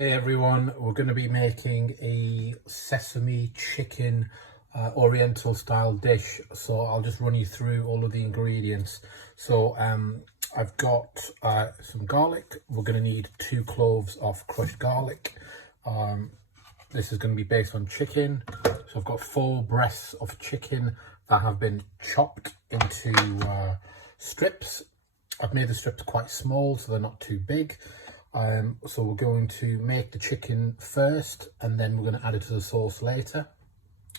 Hey everyone, we're going to be making a sesame chicken oriental style dish. So I'll just run you through all of the ingredients. So I've got some garlic. We're going to need 2 cloves of crushed garlic. This is going to be based on chicken. So I've got 4 breasts of chicken that have been chopped into strips. I've made the strips quite small so they're not too big. So we're going to make the chicken first and then we're going to add it to the sauce later.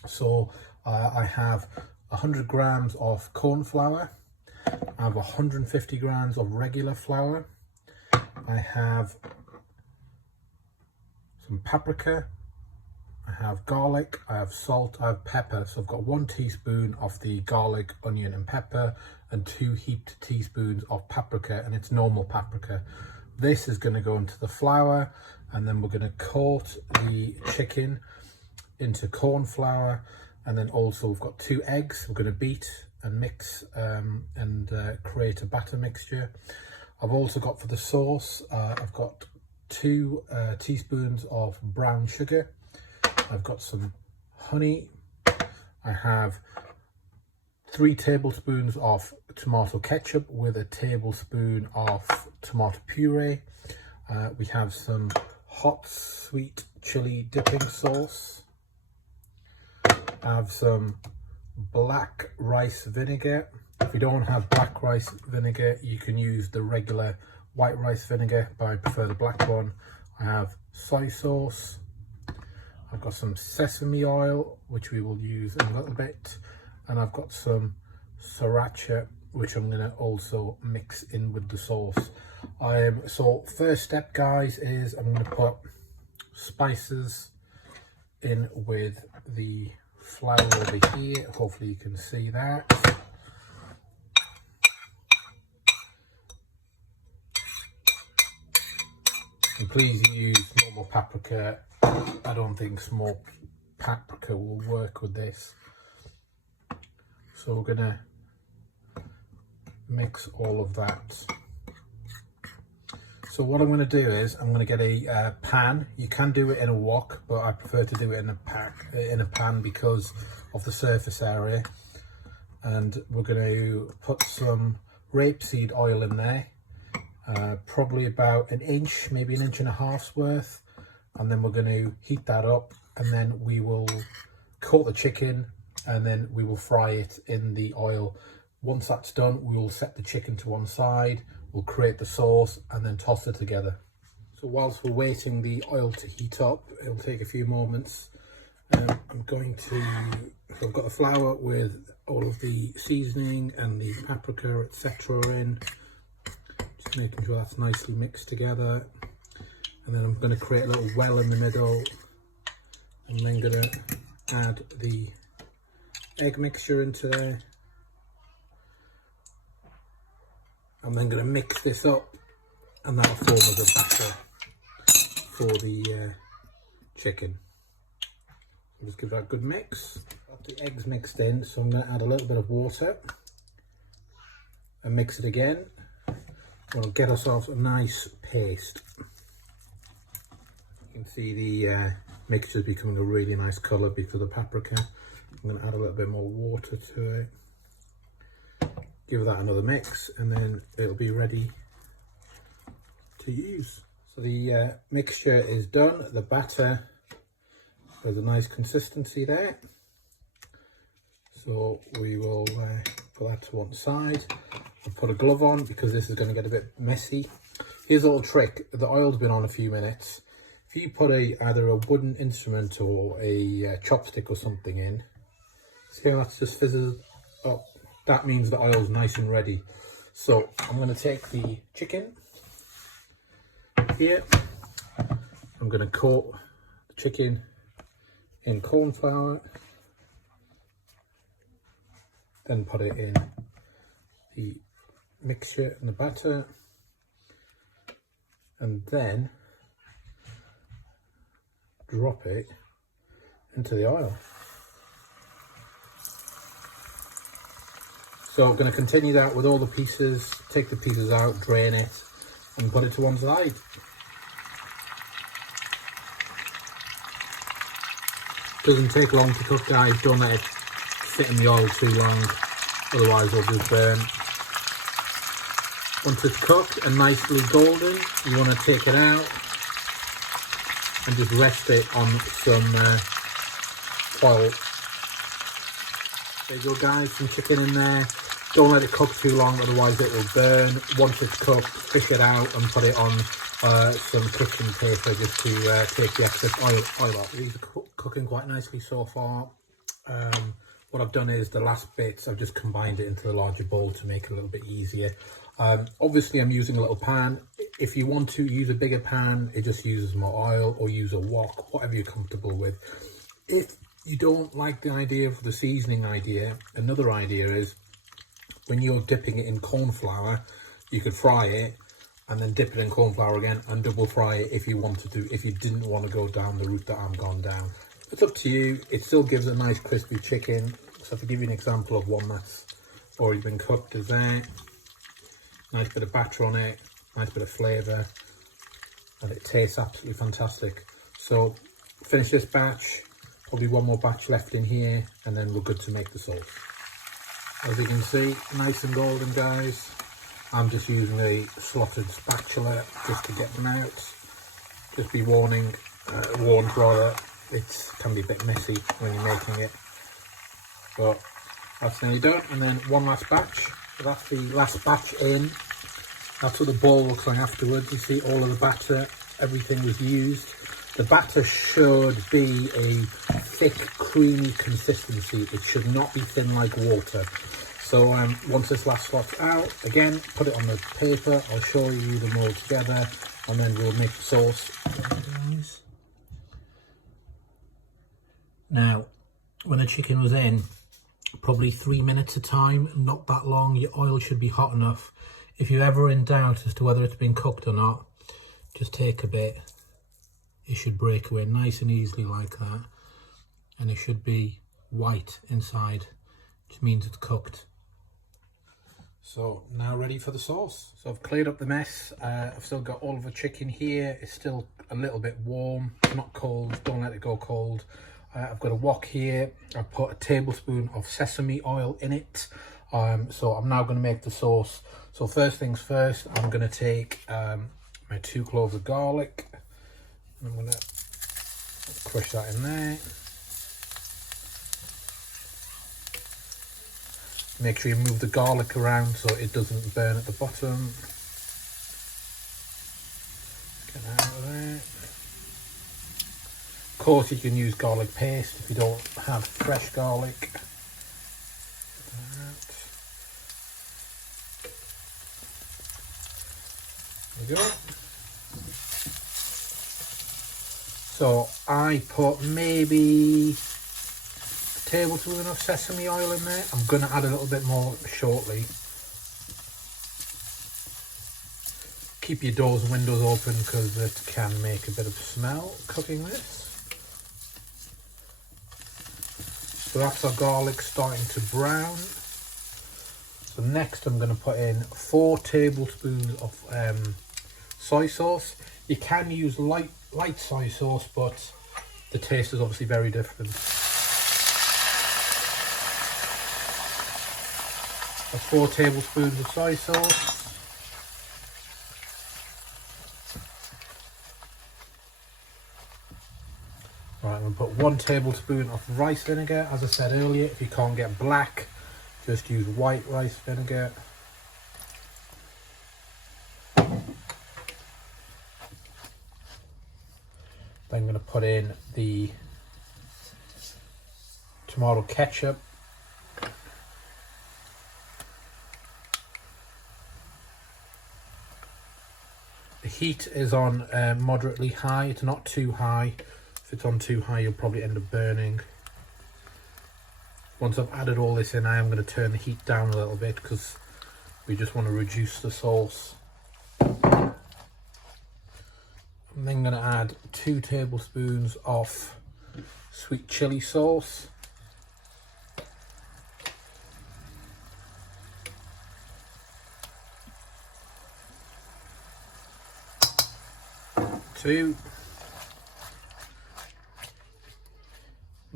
So I have 100 grams of corn flour. I have 150 grams of regular flour. I have some paprika. I have garlic, I have salt, I have pepper. So I've got 1 teaspoon of the garlic, onion and pepper and 2 heaped teaspoons of paprika, and it's normal paprika. This is going to go into the flour, and then we're going to coat the chicken into corn flour, and then also we've got 2 eggs. We're going to beat and mix and create a batter mixture. I've also got for the sauce, I've got 2 teaspoons of brown sugar. I've got some honey. I have 3 tablespoons of tomato ketchup with a tablespoon of tomato puree. We have some hot sweet chili dipping sauce. I have some black rice vinegar. If you don't have black rice vinegar, you can use the regular white rice vinegar, but I prefer the black one. I have soy sauce. I've got some sesame oil, which we will use in a little bit. And I've got some sriracha, which I'm going to also mix in with the sauce. So first step, guys, is I'm going to put spices in with the flour over here. Hopefully you can see that. And please use normal paprika. I don't think smoked paprika will work with this. So we're gonna mix all of that. So what I'm gonna do is I'm gonna get a pan. You can do it in a wok, but I prefer to do it in a pan because of the surface area. And we're gonna put some rapeseed oil in there, probably about 1 inch, maybe 1.5 inches worth. And then we're going to heat that up, and then we will coat the chicken, and then we will fry it in the oil. Once that's done, we will set the chicken to one side, we'll create the sauce and then toss it together. So whilst we're waiting the oil to heat up, it'll take a few moments. I've got the flour with all of the seasoning and the paprika, etc. in. Just making sure that's nicely mixed together. And then I'm going to create a little well in the middle. I'm then going to add the egg mixture into there. I'm then going to mix this up, and that'll form as a batter for the chicken. Just give that a good mix. Got the eggs mixed in, so I'm going to add a little bit of water and mix it again. We'll get ourselves a nice paste. You can see the mixture is becoming a really nice colour because of the paprika. I'm going to add a little bit more water to it. Give that another mix, and then it'll be ready to use. So the mixture is done. The batter, there's a nice consistency there. So we will put that to one side. I'll put a glove on because this is going to get a bit messy. Here's a little trick. The oil's been on a few minutes. If you put either a wooden instrument or a chopstick or something in, see how that's just fizzes up? That means the oil's nice and ready. So I'm going to take the chicken here. I'm going to coat the chicken in corn flour, then put it in the mixture and the batter, and then drop it into the oil. So I'm going to continue that with all the pieces, take the pieces out, drain it and put it to one side. Doesn't take long to cook, guys. Don't let it sit in the oil too long, otherwise it'll just burn. Once it's cooked and nicely golden, you want to take it out and just rest it on some foil. There you go, guys, some chicken in there. Don't let it cook too long, otherwise it will burn. Once it's cooked, fish it out and put it on some kitchen paper just to take the excess oil off. These are cooking quite nicely so far. What I've done is the last bits, I've just combined it into a larger bowl to make it a little bit easier. Obviously I'm using a little pan. If you want to use a bigger pan, it just uses more oil, or use a wok, whatever you're comfortable with. If you don't like the idea of the seasoning idea, another idea is when you're dipping it in corn flour, you could fry it and then dip it in corn flour again and double fry it if you wanted to, if you didn't want to go down the route that I'm gone down. It's up to you. It still gives a nice crispy chicken. So to give you an example of one that's already been cooked, is there. Nice bit of batter on it, nice bit of flavour, and it tastes absolutely fantastic. So finish this batch, probably one more batch left in here, and then we're good to make the sauce. As you can see, nice and golden, guys. I'm just using a slotted spatula just to get them out. Just be warned rather, it can be a bit messy when you're making it. But that's nearly done, and then one last batch. So that's the last batch in. That's what the bowl looks like afterwards. You see all of the batter, everything was used. The batter should be a thick, creamy consistency. It should not be thin like water. So once this last slot's out, again, put it on the paper. I'll show you them all together, and then we'll make the sauce. Now, when the chicken was in, probably 3 minutes of time, not that long. Your oil should be hot enough. If you're ever in doubt as to whether it's been cooked or not, just take a bit. It should break away nice and easily like that. And it should be white inside, which means it's cooked. So now ready for the sauce. So I've cleared up the mess. I've still got all of the chicken here. It's still a little bit warm, not cold. Don't let it go cold. I've got a wok here. I've put a tablespoon of sesame oil in it. So I'm now going to make the sauce. So first things first, I'm going to take my 2 cloves of garlic. And I'm going to crush that in there. Make sure you move the garlic around so it doesn't burn at the bottom. Get that out of there. Of course, you can use garlic paste if you don't have fresh garlic. There we go. So I put maybe a tablespoon of sesame oil in there. I'm going to add a little bit more shortly. Keep your doors and windows open because it can make a bit of smell cooking this. So that's our garlic starting to brown. So next I'm going to put in 4 tablespoons of soy sauce. You can use light soy sauce, but the taste is obviously very different. That's 4 tablespoons of soy sauce. Right, I'm going to put 1 tablespoon of rice vinegar. As I said earlier, if you can't get black, just use white rice vinegar. Then I'm going to put in the tomato ketchup. The heat is on moderately high. It's not too high. If it's on too high, you'll probably end up burning. Once I've added all this in, I am going to turn the heat down a little bit because we just want to reduce the sauce. I'm then going to add 2 tablespoons of sweet chili sauce.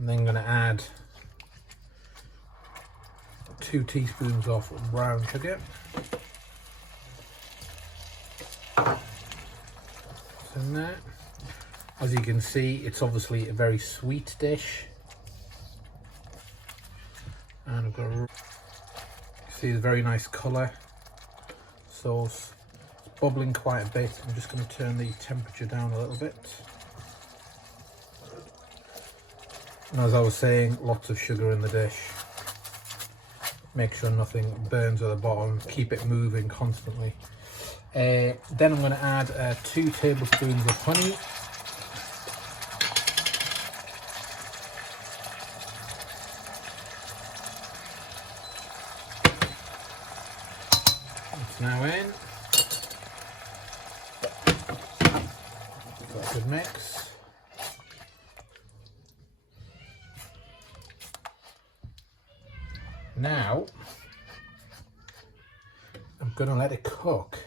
I'm then going to add 2 teaspoons of brown sugar. It's in there. As you can see, it's obviously a very sweet dish. And I've got a, see the very nice colour. Sauce. It's bubbling quite a bit. I'm just going to turn the temperature down a little bit. And as I was saying, lots of sugar in the dish. Make sure nothing burns at the bottom. Keep it moving constantly. Then I'm going to add 2 tablespoons of honey. It's now in. Got a good mix. Now, I'm going to let it cook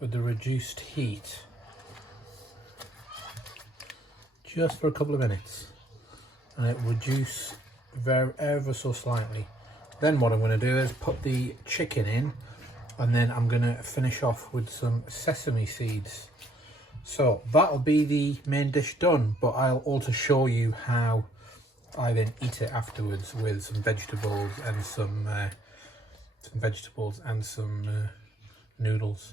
with the reduced heat just for a couple of minutes, and it reduce ever so slightly. Then what I'm going to do is put the chicken in, and then I'm going to finish off with some sesame seeds. So that'll be the main dish done, but I'll also show you how I then eat it afterwards with some vegetables and some noodles.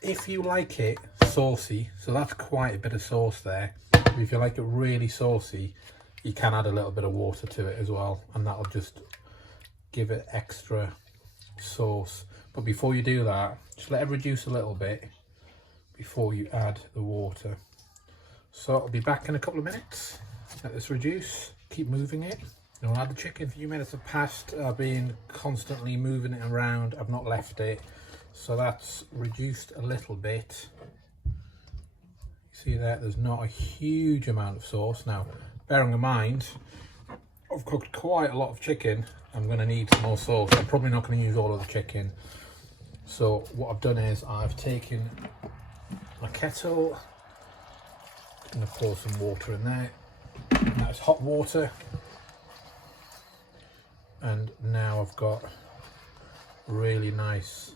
If you like it saucy, so that's quite a bit of sauce there. If you like it really saucy, you can add a little bit of water to it as well, and that'll just give it extra sauce. But before you do that, just let it reduce a little bit before you add the water. So I'll be back in a couple of minutes. Let this reduce, keep moving it. Then I'll add the chicken. A few minutes have passed. I've been constantly moving it around. I've not left it. So that's reduced a little bit. See that there's not a huge amount of sauce. Now, bearing in mind, I've cooked quite a lot of chicken. I'm going to need some more sauce. I'm probably not going to use all of the chicken. So what I've done is I've taken my kettle. I'm going to pour some water in there. That's hot water, and now I've got really nice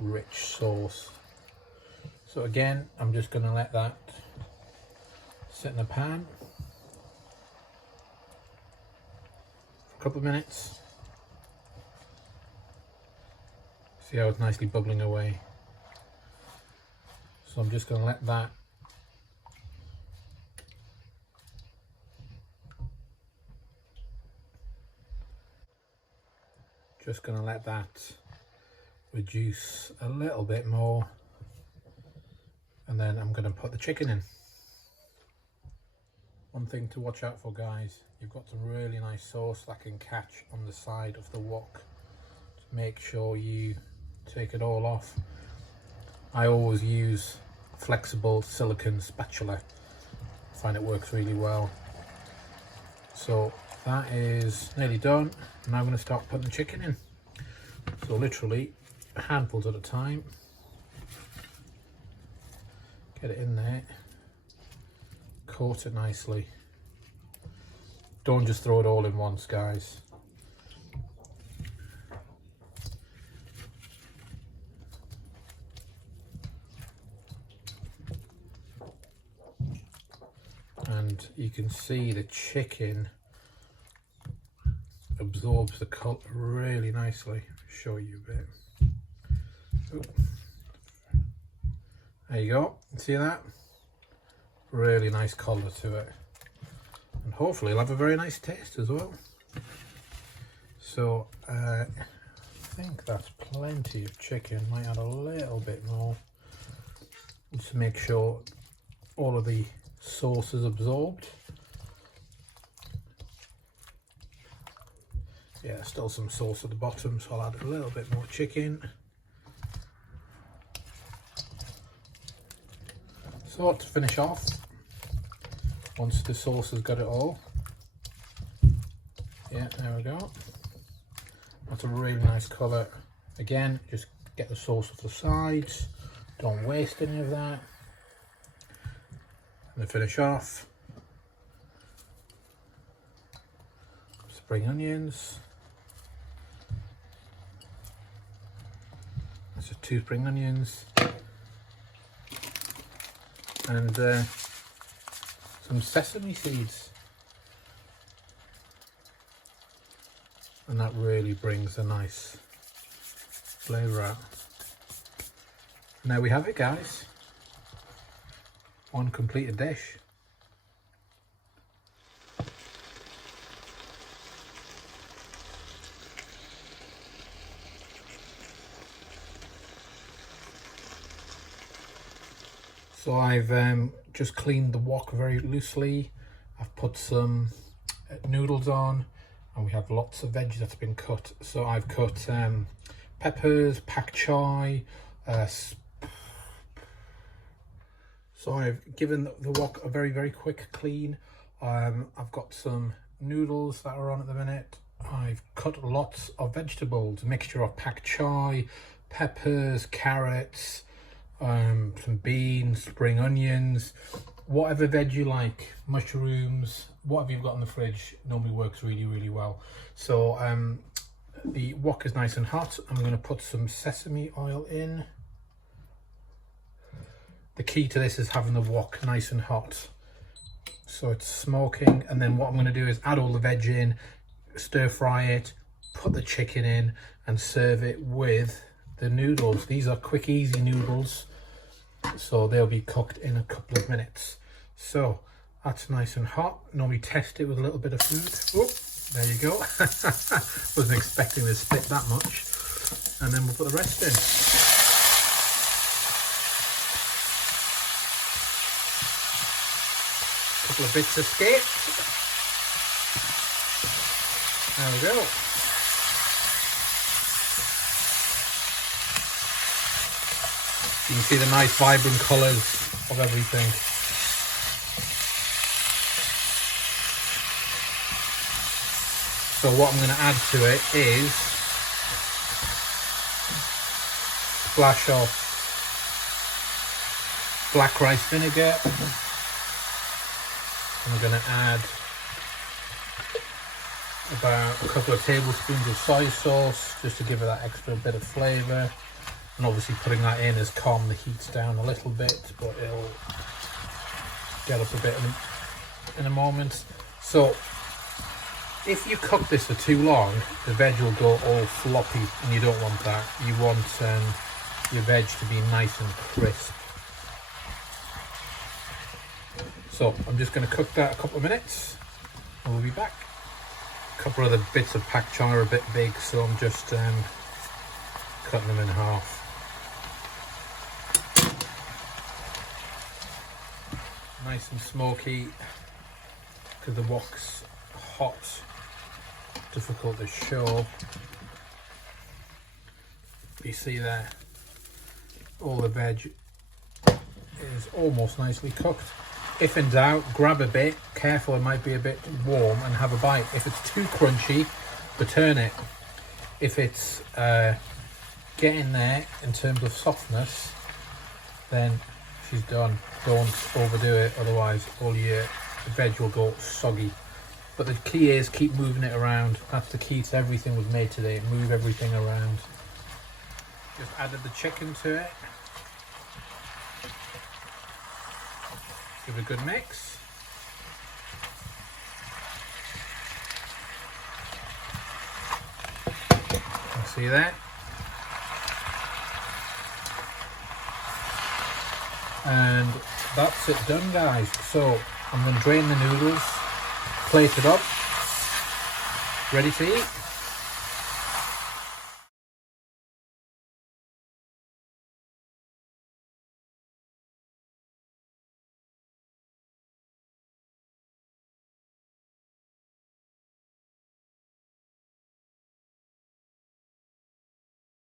rich sauce. So again, I'm just going to let that sit in the pan for a couple of minutes. See how it's nicely bubbling away. So I'm just going to let that reduce a little bit more, and then I'm going to put the chicken in. One thing to watch out for, guys, you've got some really nice sauce that can catch on the side of the wok. Just make sure you take it all off. I always use flexible silicone spatula. I find it works really well. So that is nearly done. Now I'm going to start putting the chicken in. So literally handfuls at a time. Get it in there. Coat it nicely. Don't just throw it all in once, guys. And you can see the chicken absorbs the colour really nicely. Show you a bit. Oop. There you go. See that? Really nice colour to it, and hopefully it'll have a very nice taste as well. So I think that's plenty of chicken. Might add a little bit more just to make sure all of the sauce is absorbed. Yeah, still some sauce at the bottom, so I'll add a little bit more chicken. So to finish off, once the sauce has got it all, yeah, there we go. That's a really nice colour. Again, just get the sauce off the sides, don't waste any of that. And to finish off, spring onions. That's just 2 spring onions. And some sesame seeds. And that really brings a nice flavour out. And there we have it, guys. One completed dish. So I've just cleaned the wok very loosely. I've put some noodles on, and we have lots of veg that's been cut. So I've cut peppers, pak choi. So I've given the wok a very quick clean. I've got some noodles that are on at the minute. I've cut lots of vegetables, a mixture of pak choi, peppers, carrots, some beans, spring onions, whatever veg you like, mushrooms, whatever you've got in the fridge normally works really well. So the wok is nice and hot. I'm going to put some sesame oil in. The key to this is having the wok nice and hot, so it's smoking. And then what I'm going to do is add all the veg in, stir fry it, put the chicken in, and serve it with the noodles. These are quick, easy noodles, so they'll be cooked in a couple of minutes. So that's nice and hot. Normally test it with a little bit of food. Oh, there you go. Wasn't expecting to split that much. And then we'll put the rest in. Couple of bits escaped. There we go. You can see the nice vibrant colours of everything. So what I'm going to add to it is a splash of black rice vinegar. I'm going to add about a couple of tablespoons of soy sauce just to give it that extra bit of flavour. And obviously putting that in has calmed the heats down a little bit, but it'll get up a bit in a moment. So if you cook this for too long, the veg will go all floppy, and you don't want that. You want your veg to be nice and crisp. So I'm just going to cook that a couple of minutes, and we'll be back. A couple of the bits of pak choi are a bit big, so I'm just cutting them in half. Nice and smoky, because the wok's hot, difficult to show. You see there, all the veg is almost nicely cooked. If in doubt, grab a bit, careful, it might be a bit warm, and have a bite. If it's too crunchy, return it. If it's getting there in terms of softness, then she's done. Don't overdo it, otherwise all your veg will go soggy. But the key is keep moving it around. That's the key to everything we've made today. Move everything around. Just added the chicken to it. Give it a good mix. See that? And that's it done, guys. So I'm going to drain the noodles, plate it up, ready to eat.